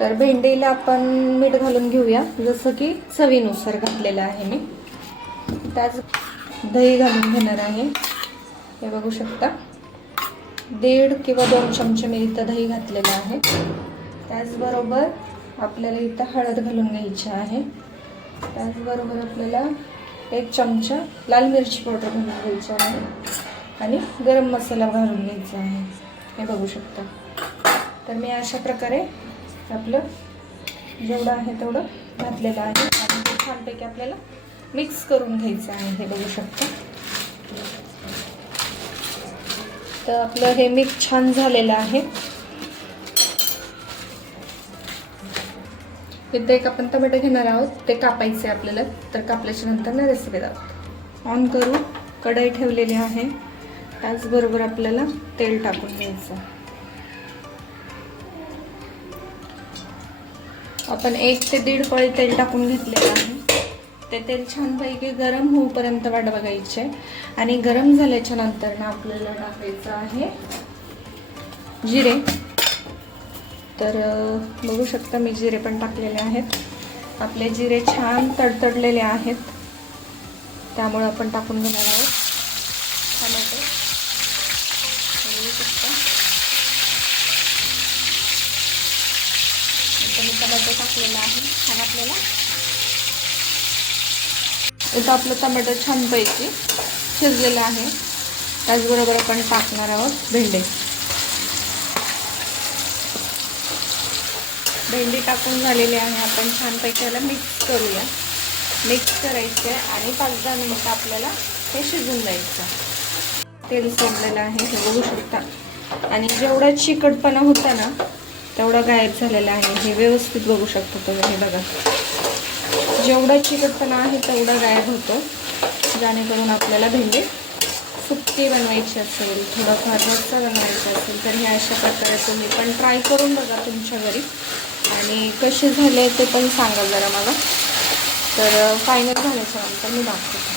तर भेंडीला आपण मीठ घालून घेऊया. जसं की चवीनुसार घातलेलं आहे मी. त्याच दही घालून घेणार आहे. हे बघू शकता. दीड किंवा दोन चमचे मी इथं दही घातलेलं आहे. त्याचबरोबर आपल्याला इथं हळद घालून घ्यायची आहे. त्याचबरोबर आपल्याला एक चमचा लाल मिरची पावडर घालून घ्यायची आहे. आणि गरम मसाला घालून घ्यायचा आहे. हे बघू शकता. तर मी अशा प्रकारे आपलं जेवढं आहे तेवढं घातलेलं आहे. आणि ते छानपैकी आपल्याला मिक्स करून घ्यायचं आहे हे बघू शकता. तर आपलं हे मिक्स छान झालेलं आहे. इथे एक आपण टोमॅटो घेणार आहोत. ते कापायचे आपल्याला. तर कापल्याच्या नंतर ना रेसिपी आहोत ऑन करू कढई ठेवलेली आहे. त्याचबरोबर आपल्याला तेल टाकून घ्यायचं. आपण एक ते दीड पळी तेल टाकून घेतलेलं आहे. ते तेल छानपैकी गरम होऊपर्यंत वाट बघायचे आणि गरम झाल्याच्यानंतर ना आपल्याला टाकायचं आहे जिरे. तर बघू शकता मी जिरे पण टाकलेले आहेत. आपले जिरे छान तडतडलेले आहेत. त्यामुळे आपण टाकून घेणार आहोत. टाकलेला आहे. छान आपल्याला. इथं आपलं टमॅटो छानपैकी शिजलेलं आहे. त्याचबरोबर आपण टाकणार आहोत भेंडे. भेंडी टाकून झालेली आहे. आपण छानपैकी याला मिक्स करूया. मिक्स करायचे आणि पाच दहा मिनिटं आपल्याला हे शिजून द्यायचं. तेल सोडलेलं आहे. हे बघू शकता. आणि जेवढा चिकटपणा होता ना तेवढा गायब झालेला आहे. हे व्यवस्थित बघू शकतो तुम्ही हे बघा. जेवढा चिकटपणा आहे तेवढा गायब होतो. जेणेकरून आपल्याला भेंडे सुट्टी बनवायची असेल थोडंफार रस्सा बनवायचं असेल तर हे अशा प्रकारे तुम्ही पण ट्राय करून बघा तुमच्या घरी. आणि कसे झाले ते पण सांगा जरा मला. तर फायनल झाल्याच्यानंतर मी दाखवते.